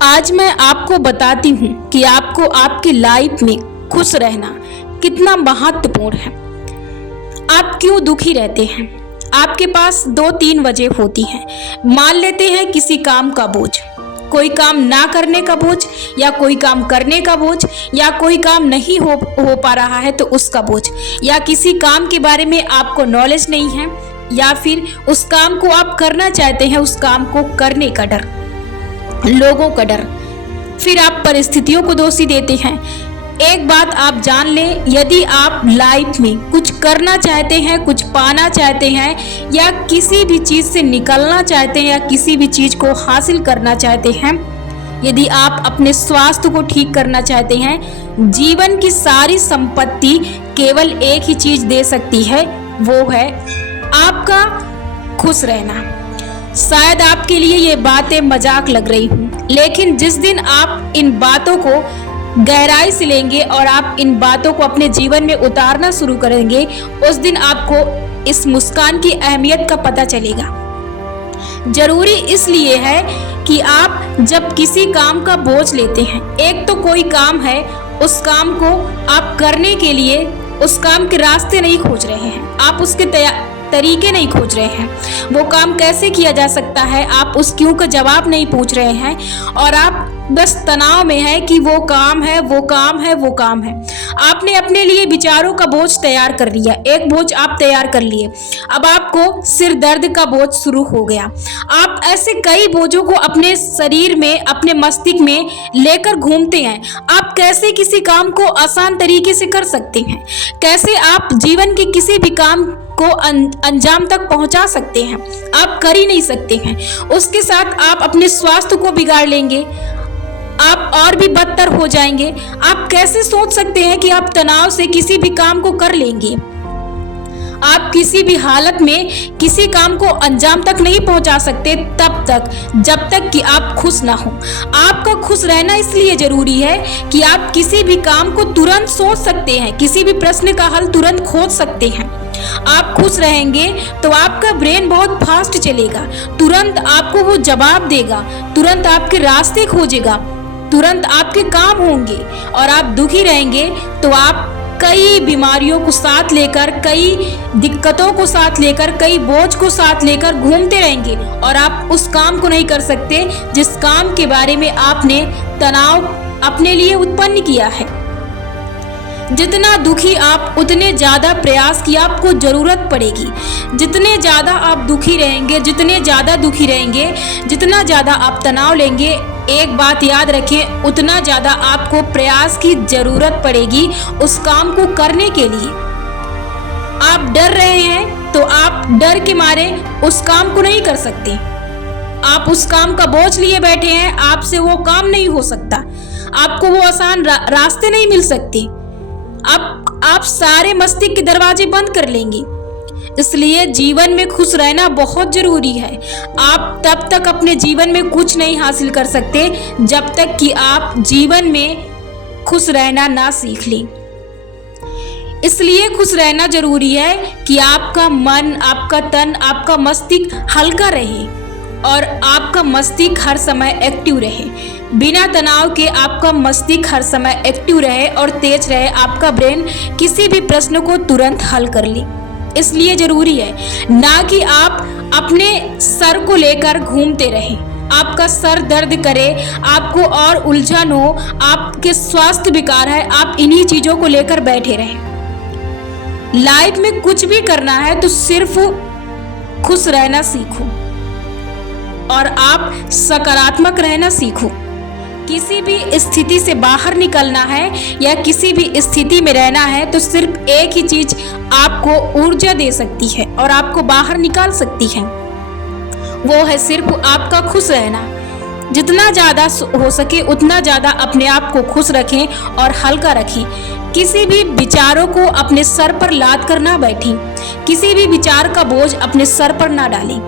आज मैं आपको बताती हूँ कि आपको आपकी लाइफ में खुश रहना कितना महत्वपूर्ण है। आप क्यों दुखी रहते हैं? आपके पास 2-3 वजह होती हैं। मान लेते हैं किसी काम का बोझ, कोई काम ना करने का बोझ, या कोई काम करने का बोझ, या कोई काम नहीं हो पा रहा है तो उसका बोझ, या किसी काम के बारे में आपको नॉलेज नहीं है, या फिर उस काम को आप करना चाहते हैं, उस काम को करने का डर, लोगों का डर। फिर आप परिस्थितियों को दोषी देते हैं। एक बात आप जान लें, यदि आप लाइफ में कुछ करना चाहते हैं, कुछ पाना चाहते हैं, या किसी भी चीज़ से निकलना चाहते हैं, या किसी भी चीज़ को हासिल करना चाहते हैं, यदि आप अपने स्वास्थ्य को ठीक करना चाहते हैं, जीवन की सारी संपत्ति केवल एक ही चीज़ दे सकती है, वो है आपका खुश रहना। शायद आपके लिए ये बातें मजाक लग रही हूँ, लेकिन जिस दिन आप इन बातों को गहराई से लेंगे और आप इन बातों को अपने जीवन में उतारना शुरू करेंगे, उस दिन आपको इस मुस्कान की अहमियत का पता चलेगा। जरूरी इसलिए है कि आप जब किसी काम का बोझ लेते हैं, एक तो कोई काम है, उस काम को आप करने के लिए उस काम के रास्ते नहीं खोज रहे हैं, आप उसके तरीके नहीं खोज रहे हैं, वो काम कैसे किया जा सकता है, आप उस क्यों का जवाब नहीं पूछ रहे हैं, और आप बस तनाव में है कि वो काम है, वो काम है, वो काम है। आपने अपने लिए विचारों का बोझ तैयार कर लिया, एक बोझ आप तैयार कर लिए, अब आपको सिर दर्द का बोझ शुरू हो गया। आप ऐसे कई बोझों को अपने शरीर में, अपने मस्तिष्क में लेकर घूमते हैं। आप कैसे किसी काम को आसान तरीके से कर सकते हैं, कैसे आप जीवन के किसी भी काम को अंजाम तक पहुंचा सकते हैं, आप कर ही नहीं सकते हैं। उसके साथ आप अपने स्वास्थ्य को बिगाड़ लेंगे, आप और भी बदतर हो जाएंगे। आप कैसे सोच सकते हैं कि आप तनाव से किसी भी काम को कर लेंगे? आप किसी भी हालत में किसी काम को अंजाम तक नहीं पहुंचा सकते तब तक जब तक कि आप खुश ना हो। आपका खुश रहना इसलिए जरूरी है कि आप किसी भी काम को तुरंत सोच सकते हैं, किसी भी प्रश्न का हल तुरंत खोज सकते हैं। आप खुश रहेंगे तो आपका ब्रेन बहुत फास्ट चलेगा, तुरंत आपको वो जवाब देगा, तुरंत आपके रास्ते खोजेगा, तुरंत आपके काम होंगे। और आप दुखी रहेंगे तो आप कई बीमारियों को साथ लेकर, कई दिक्कतों को साथ लेकर, कई बोझ को साथ लेकर घूमते रहेंगे, और आप उस काम को नहीं कर सकते जिस काम के बारे में आपने तनाव अपने लिए उत्पन्न किया है। जितना दुखी आप, उतने ज़्यादा प्रयास की आपको ज़रूरत पड़ेगी। जितने ज़्यादा आप दुखी रहेंगे, जितने ज़्यादा दुखी रहेंगे, जितना ज़्यादा आप तनाव लेंगे, एक बात याद रखें, उतना ज़्यादा आपको प्रयास की ज़रूरत पड़ेगी उस काम को करने के लिए। आप डर रहे हैं तो आप डर के मारे उस काम को नहीं कर सकते। आप उस काम का बोझ लिए बैठे हैं, आपसे वो काम नहीं हो सकता, आपको वो आसान रास्ते नहीं मिल सकते। आप सारे मस्तिष्क के दरवाजे बंद कर लेंगे। इसलिए जीवन में खुश रहना बहुत जरूरी है। आप तब तक अपने जीवन में कुछ नहीं हासिल कर सकते जब तक कि आप जीवन में खुश रहना ना सीख लें। इसलिए खुश रहना जरूरी है कि आपका मन, आपका तन, आपका मस्तिष्क हल्का रहे और आपका मस्तिष्क हर समय एक्टिव रहे। बिना तनाव के आपका मस्तिष्क हर समय एक्टिव रहे और तेज रहे, आपका ब्रेन किसी भी प्रश्न को तुरंत हल कर ले। इसलिए जरूरी है ना कि आप अपने सर को लेकर घूमते रहें, आपका सर दर्द करे, आपको और उलझन हो, आपके स्वास्थ्य बेकार है, आप इन्हीं चीजों को लेकर बैठे रहें। लाइफ में कुछ भी करना है तो सिर्फ खुश रहना सीखो और आप सकारात्मक रहना सीखो। किसी भी स्थिति से बाहर निकलना है या किसी भी स्थिति में रहना है तो सिर्फ एक ही चीज आपको ऊर्जा दे सकती है और आपको बाहर निकाल सकती है, वो है सिर्फ आपका खुश रहना। जितना ज़्यादा हो सके उतना ज़्यादा अपने आप को खुश रखें और हल्का रखें। किसी भी विचारों को अपने सर पर लाद कर ना बैठें, किसी भी विचार का बोझ अपने सर पर ना डालें।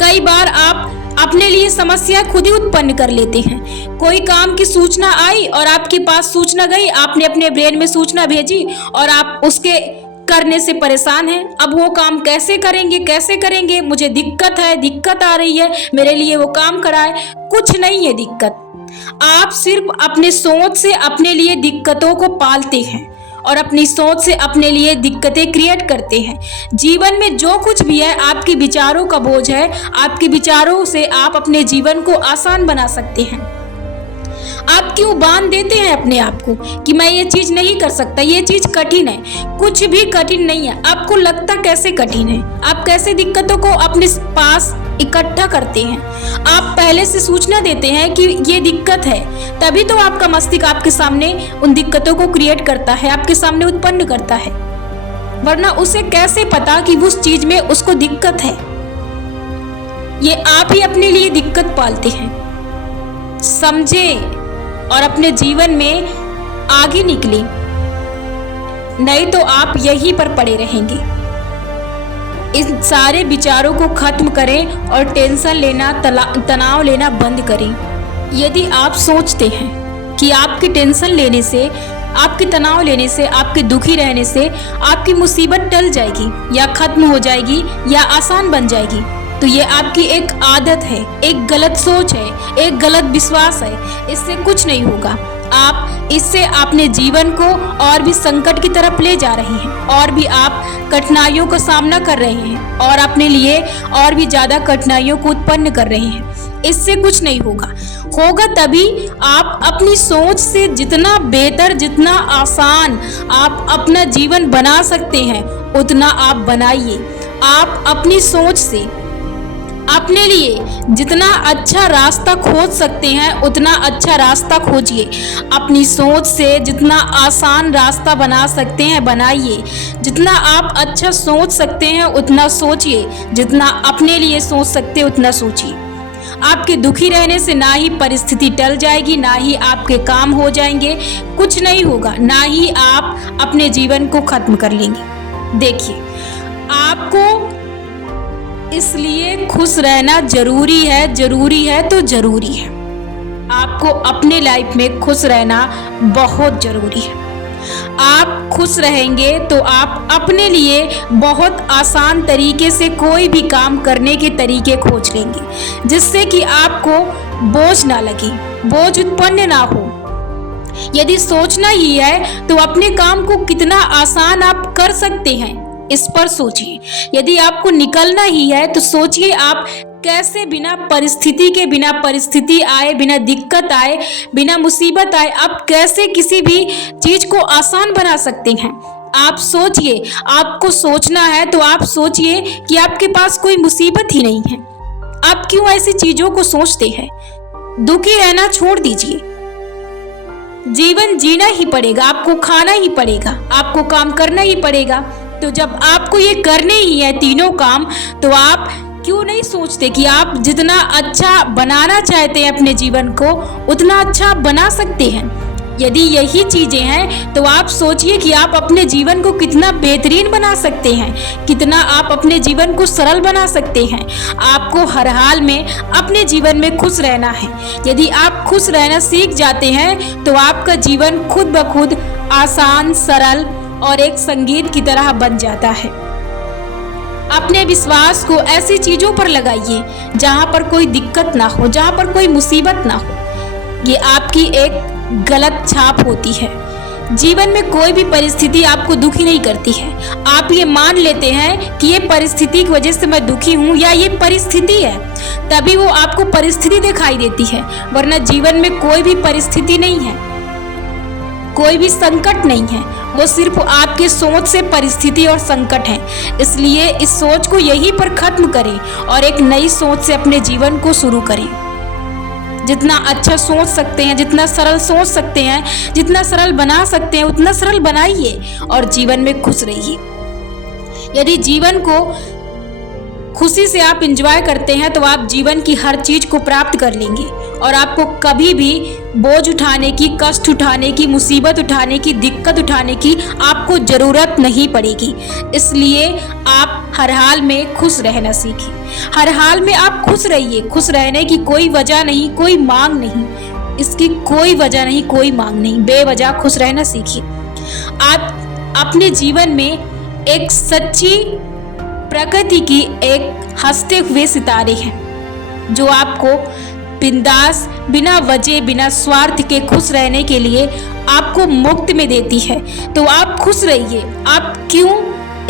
कई बार आप अपने लिए समस्या खुद ही उत्पन्न कर लेते हैं। कोई काम की सूचना आई और आपके पास सूचना गई, आपने अपने ब्रेन में सूचना भेजी और आप उसके करने से परेशान हैं। अब वो काम कैसे करेंगे, मुझे दिक्कत है, दिक्कत आ रही है, मेरे लिए वो काम कराए। कुछ नहीं है दिक्कत, आप सिर्फ अपने सोच से अपने लिए दिक्कतों को पालते हैं और अपनी सोच से अपने लिए दिक्कतें क्रिएट करते हैं। जीवन में जो कुछ भी है आपके विचारों का बोझ है। आपके विचारों से आप अपने जीवन को आसान बना सकते हैं। आप क्यों बांध देते हैं अपने आप को कि मैं ये चीज नहीं कर सकता, ये चीज कठिन है। कुछ भी कठिन नहीं है। आपको लगता कैसे कठिन है? आप कैसे दिक्कतों को अपने पास इकट्ठा करते हैं? आप पहले से सूचना देते हैं कि ये दिक्कत है, तभी तो आपका मस्तिष्क आपके सामने उन दिक्कतों को क्रिएट करता है, आपके सामने उत्पन्न करता है। वरना उसे कैसे पता कि उस चीज में उसको दिक्कत है? ये आप ही अपने लिए दिक्कत पालते हैं। समझे और अपने जीवन में आगे निकले, नहीं तो आप यहीं पर पड़े रहेंगे। इन सारे विचारों को खत्म करें और टेंशन लेना, तनाव लेना बंद करें। यदि आप सोचते हैं कि आपकी टेंशन लेने से, आपके तनाव लेने से, आपके दुखी रहने से आपकी मुसीबत टल जाएगी या खत्म हो जाएगी या आसान बन जाएगी, तो ये आपकी एक आदत है, एक गलत सोच है, एक गलत विश्वास है। इससे कुछ नहीं होगा। आप इससे अपने जीवन को और भी संकट की तरफ ले जा रहे हैं और भी आप कठिनाइयों का सामना कर रहे हैं और अपने लिए और भी ज्यादा कठिनाइयों को उत्पन्न कर रहे हैं। इससे कुछ नहीं होगा। होगा तभी आप अपनी सोच से जितना बेहतर, जितना आसान आप अपना जीवन बना सकते हैं उतना आप बनाइए। आप अपनी सोच से अपने लिए जितना अच्छा रास्ता खोज सकते हैं उतना अच्छा रास्ता खोजिए। अपनी सोच से जितना आसान रास्ता बना सकते हैं बनाइए। जितना आप अच्छा सोच सकते हैं उतना सोचिए। जितना अपने लिए सोच सकते हैं उतना सोचिए। आपके दुखी रहने से ना ही परिस्थिति टल जाएगी, ना ही आपके काम हो जाएंगे, कुछ नहीं होगा, ना ही आप अपने जीवन को खत्म कर लेंगे। देखिए, आपको इसलिए खुश रहना जरूरी है, जरूरी है तो जरूरी है। आपको अपने लाइफ में खुश रहना बहुत जरूरी है। आप खुश रहेंगे तो आप अपने लिए बहुत आसान तरीके से कोई भी काम करने के तरीके खोज लेंगे, जिससे कि आपको बोझ ना लगे, बोझ उत्पन्न ना हो। यदि सोचना ही है तो अपने काम को कितना आसान आप कर सकते हैं, इस पर सोचिए। यदि आपको निकलना ही है तो सोचिए आप कैसे बिना परिस्थिति के, बिना परिस्थिति आए, बिना दिक्कत आए, बिना मुसीबत आए, आप कैसे किसी भी चीज को आसान बना सकते हैं। आप सोचिए। आपको सोचना है तो आप सोचिए कि आपके पास कोई मुसीबत ही नहीं है। आप क्यों ऐसी चीजों को सोचते हैं? दुखी रहना छोड़ दीजिए। जीवन जीना ही पड़ेगा, आपको खाना ही पड़ेगा, आपको काम करना ही पड़ेगा। तो जब आपको ये करने ही है तीनों काम, तो आप क्यों नहीं सोचते कि आप जितना अच्छा बनाना चाहते हैं अपने जीवन को उतना अच्छा बना सकते हैं। यदि यही चीजें हैं तो आप सोचिए कि आप अपने जीवन को कितना बेहतरीन बना सकते हैं, कितना आप अपने जीवन को सरल बना सकते हैं। आपको हर हाल में अपने जीवन में खुश रहना है। यदि आप खुश रहना सीख जाते हैं तो आपका जीवन खुद ब खुद आसान, सरल और एक संगीत की तरह बन जाता है। अपने विश्वास को ऐसी चीजों पर लगाइए जहां पर कोई दिक्कत ना हो, जहां पर कोई मुसीबत ना हो। ये आपकी एक गलत छाप होती है। जीवन में कोई भी परिस्थिति आपको दुखी नहीं करती है। आप ये मान लेते हैं कि ये परिस्थिति की वजह से मैं दुखी हूँ या ये परिस्थिति है, तभी वो आपको परिस्थिति दिखाई देती है। वरना जीवन में कोई भी परिस्थिति नहीं है, कोई भी संकट नहीं है। वो सिर्फ आपके सोच से परिस्थिति और संकट है। इसलिए इस सोच को यहीं पर खत्म करें और एक नई सोच से अपने जीवन को शुरू करें। जितना अच्छा सोच सकते हैं, जितना सरल सोच सकते हैं, जितना सरल बना सकते हैं उतना सरल बनाइए और जीवन में खुश रहिए। यदि जीवन को खुशी से आप एंजॉय करते हैं तो आप जीवन की हर चीज को प्राप्त कर लेंगे और आपको कभी भी बोझ उठाने की, कष्ट उठाने की, मुसीबत उठाने की, दिक्कत उठाने की आपको जरूरत नहीं पड़ेगी। इसलिए आप हर हाल में खुश रहना सीखिए। हर हाल में आप खुश रहिए। खुश रहने की कोई वजह नहीं, कोई मांग नहीं, इसकी कोई वजह नहीं, कोई मांग नहीं। बेवजह खुश रहना सीखिए। आप अपने जीवन में एक सच्ची प्रकृति की एक हंसते हुए सितारे हैं जो आपको बिंदास, बिना वजह, बिना स्वार्थ के खुश रहने के लिए आपको मुफ्त में देती है, तो आप खुश रहिए। आप क्यों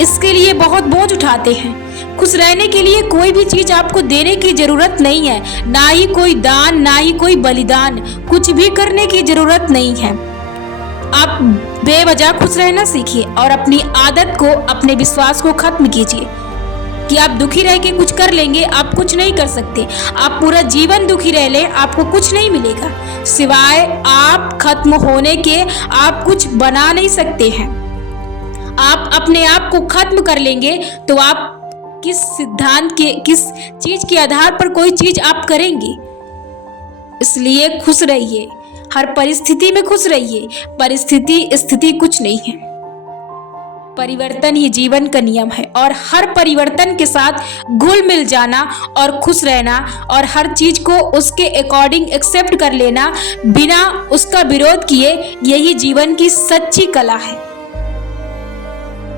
इसके लिए बहुत बोझ उठाते हैं? खुश रहने के लिए कोई भी चीज आपको देने की जरूरत नहीं है, ना ही कोई दान, ना ही कोई बलिदान, कुछ भी करने की जरूरत नहीं है। आप बेवजह खुश रहना सीखिए और अपनी आदत को, अपने विश्वास को खत्म कीजिए कि आप दुखी रह के कुछ कर लेंगे। आप कुछ नहीं कर सकते। आप पूरा जीवन दुखी रह लें, आपको कुछ नहीं मिलेगा सिवाय आप खत्म होने के। आप कुछ बना नहीं सकते हैं। आप अपने आप को खत्म कर लेंगे तो आप किस सिद्धांत के, किस चीज के आधार पर कोई चीज आप करेंगे? इसलिए खुश रहिए, हर परिस्थिति में खुश रहिए। परिस्थिति स्थिति कुछ नहीं है, परिवर्तन ही जीवन का नियम है और हर परिवर्तन के साथ घुल मिल जाना और खुश रहना और हर चीज को उसके अकॉर्डिंग एक्सेप्ट कर लेना बिना उसका विरोध किए, यही जीवन की सच्ची कला है।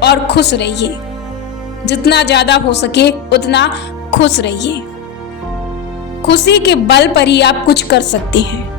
और खुश रहिए, जितना ज्यादा हो सके उतना खुश रहिए। खुशी के बल पर ही आप कुछ कर सकते हैं।